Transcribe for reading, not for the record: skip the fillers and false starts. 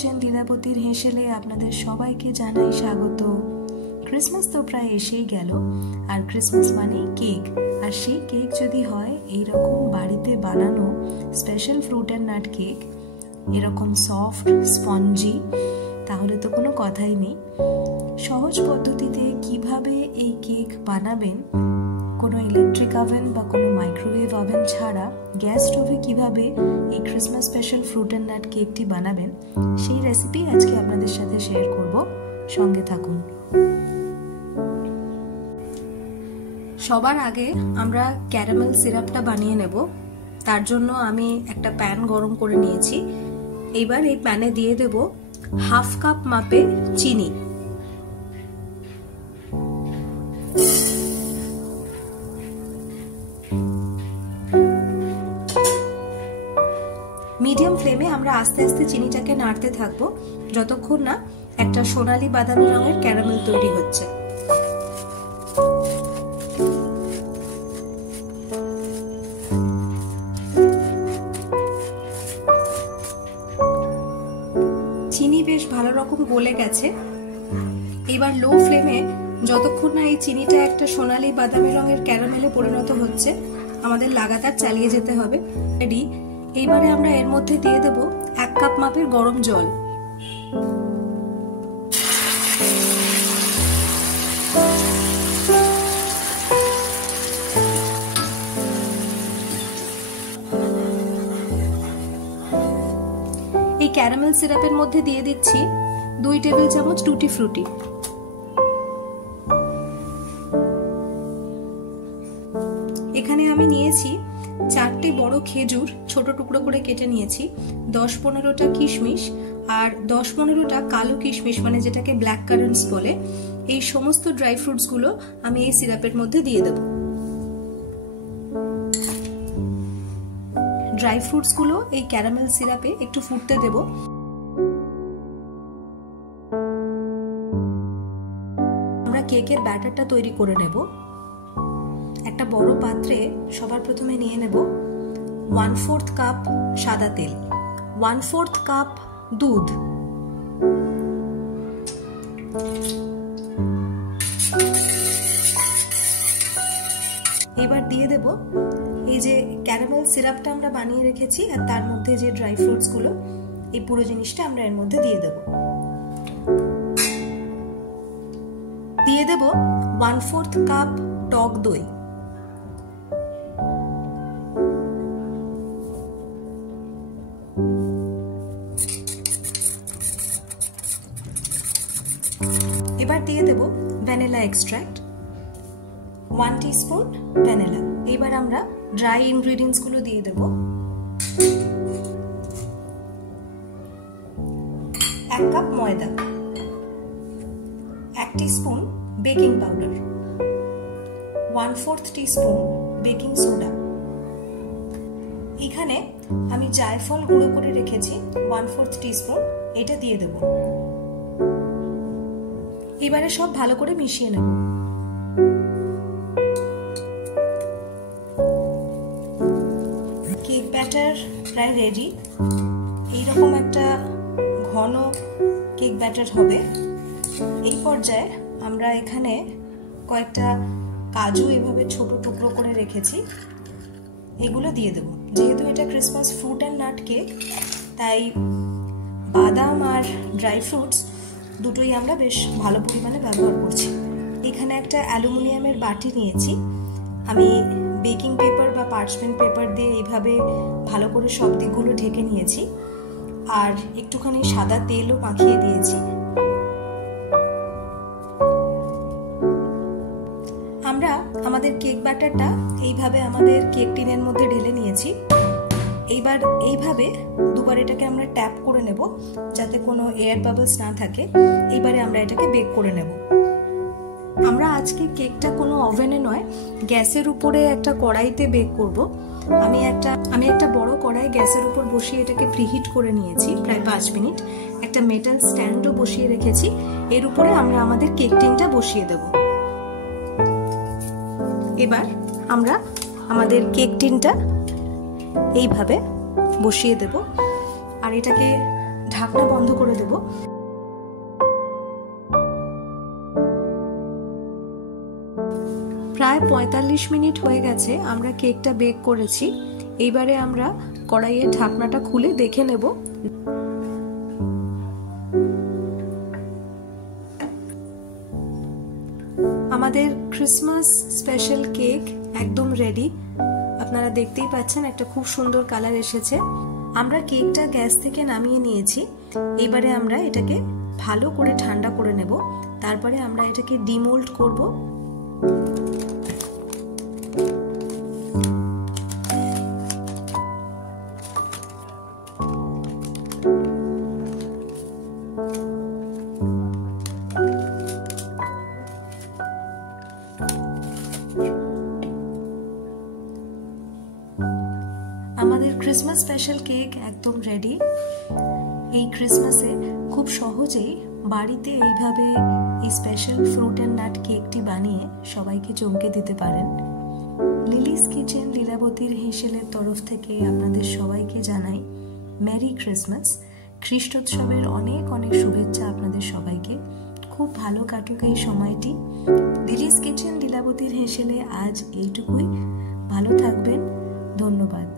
দেখছেন লীলাবতীর হেসেলে আপনাদের সবাইকে জানাই স্বাগত। ক্রিসমাস তো প্রায় এসেই গেল, আর ক্রিসমাস মানে কেক, আর সেই কেক যদি হয় এইরকম বাড়িতে বানানো special fruit and nut cake, এরকম সফট স্পঞ্জি, তাহলে তো কোনো কথাই নেই। সহজ পদ্ধতিতে কিভাবে এই কেক বানাবেন, কোনো ইলেকট্রিক ওভেন বা কোনো মাইক্রোওয়েভ ওভেন ছাড়া গ্যাস স্টোভে কিভাবে এই Christmas special fruit and nut কেকটি বানাবেন, সেই রেসিপি আজকে আপনাদের সাথে শেয়ার করব। সঙ্গে থাকুন। সবার আগে আমরা ক্যারামেল সিরাপটা বানিয়ে নেব। তার জন্য আমি একটা প্যান গরম করে নিয়েছি। এইবার এই প্যানে দিয়ে দেব হাফ কাপ মাপে চিনি। মিডিয়াম ফ্লেমে আমরা আস্তে আস্তে চিনিটাকে নাড়তে থাকবো যতক্ষণ না একটা সোনালী বাদামি রঙের ক্যারামেল তৈরি হচ্ছে। চিনি বেশ ভালো রকম গলে গেছে। এবার লো ফ্লেমে যতক্ষণ না এই চিনিটা একটা সোনালী বাদামি রঙের ক্যারামেলে পরিণত হচ্ছে আমাদের লাগাতার চালিয়ে যেতে হবে। রেডি। এইবারে আমরা এর মধ্যে দিয়ে দেব 1 কাপ মাপের গরম জল। এই ক্যারামেল সিরাপের মধ্যে দিয়ে দিচ্ছি 2 টেবিল চামচ টুটি ফ্রুটি। এখানে আমি নিয়েছি 4টে বড় খেজুর, ছোট টুকরো করে কেটে নিয়েছি, 10-15টা কিশমিশ আর 10-15টা কালো কিশমিশ, মানে যেটাকে ব্ল্যাক কারেন্টস বলে। এই সমস্ত ড্রাই ফ্রুটস গুলো আমি এই সিরাপের মধ্যে দিয়ে দেব। ড্রাই ফ্রুটস গুলো এই ক্যারামেল সিরাপে একটু ফুটতে দেব। আমরা কেকের ব্যাটারটা তৈরি করে নেব। একটা বড় পাত্রে সবার প্রথমে নিয়ে নেব 1/4 কাপ সাদা তেল, 1/4 কাপ দুধ, এবার দিয়ে দেব এই যে ক্যারামেল সিরাপটা আমরা বানিয়ে রেখেছি আর তার মধ্যে যে ড্রাই ফ্রুটস গুলো, এই পুরো জিনিসটা আমরা এর মধ্যে দিয়ে দেব। দিয়ে দেব 1/4 কাপ টক দই, এবার দিয়ে দেব ভ্যানিলা এক্সট্রাক্ট 1 টিস্পুন ভ্যানিলা। এবার আমরা ড্রাই ইনগ্রেডিয়েন্টস গুলো দিয়ে দেব। 1 কাপ ময়দা, 1 teaspoon baking powder, 1/4 teaspoon baking soda. এখানে আমি জায়ফল গুঁড়ো করে রেখেছি 1/4 টিস্পুন, এটা দিয়ে দেব। এবারে সব ভালো করে মিশিয়ে নেব। কেক ব্যাটার প্রায় রেডি। এইরকম একটা ঘন কেক ব্যাটার হবে। এই পর্যায়ে আমরা এখানে কয়েকটা কাজু এভাবে ছোট টুকরো করে রেখেছি, এগুলো দিয়ে দেব। যেহেতু এটা Christmas fruit and nut cake, তাই বাদাম আর ড্রাই ফ্রুটস দুটোই আমরা বেশ ভালো পরিমাণে ব্যবহার করছি। এখানে একটা অ্যালুমিনিয়ামের বাটি নিয়েছি। আমি বেকিং পেপার বা পার্চমেন্ট পেপার দিয়ে এইভাবে ভালো করে সব দিকগুলো ঢেকে নিয়েছি, আর একটুখানি সাদা তেলও মাখিয়ে দিয়েছি। আমরা আমাদের কেক ব্যাটারটা এইভাবে আমাদের কেক টিনের মধ্যে ঢেলে নিয়েছি। এইবার এইভাবে দুবার এটাকে আমরা ট্যাপ করে নেব যাতে কোনো এয়ার বাবলস না থাকে। এইবারে আমরা এটাকে বেক করে নেব। আমরা আজকে কেকটা কোনো ওভেনে নয়, গ্যাসের উপরে একটা কড়াইতে বেক করব। আমি একটা বড় কড়াই গ্যাসের উপর বসিয়ে এটাকে প্রিহিট করে নিয়েছি প্রায় 5 মিনিট। একটা মেটাল স্ট্যান্ডও বসিয়ে রেখেছি, এর উপরে আমরা আমাদের কেক টিনটা বসিয়ে দেব। এবার আমরা আমাদের কেক টিনটা এইভাবে বসিয়ে দেব আর এটাকে ঢাকা ঢাকনা বন্ধ করে দেব। প্রায় 45 মিনিট হয়ে গেছে আমরা কেকটা বেক করেছি। এইবারে আমরা কড়াইয়ের ঢাকনাটা খুলে দেখে নেব। আমাদের ক্রিসমাস স্পেশাল কেক একদম রেডি। আপনারা দেখতেই পাচ্ছেন একটা খুব সুন্দর কালার এসেছে। আমরা কেকটা গ্যাস থেকে নামিয়ে নিয়েছি। এবারে আমরা এটাকে ভালো করে ঠান্ডা করে নেব, তারপরে আমরা এটাকে ডিমোল্ড করব। আমাদের ক্রিসমাস স্পেশাল কেক একদম রেডি। এই ক্রিসমাসে খুব সহজেই বাড়িতে এইভাবে এই স্পেশাল ফ্রুট অ্যান্ড নাট কেকটি বানিয়ে সবাইকে চমকে দিতে পারেন। লিলিস কিচেন লীলাবতীর হেঁসেলের তরফ থেকে আপনাদের সবাইকে জানাই মেরি ক্রিসমাস। খ্রিস্টোৎসবের অনেক অনেক শুভেচ্ছা আপনাদের সবাইকে। খুব ভালো কাটুক এই সময়টি। লিলিস কিচেন লীলাবতীর হেঁসেলে আজ এইটুকুই। ভালো থাকবেন। ধন্যবাদ।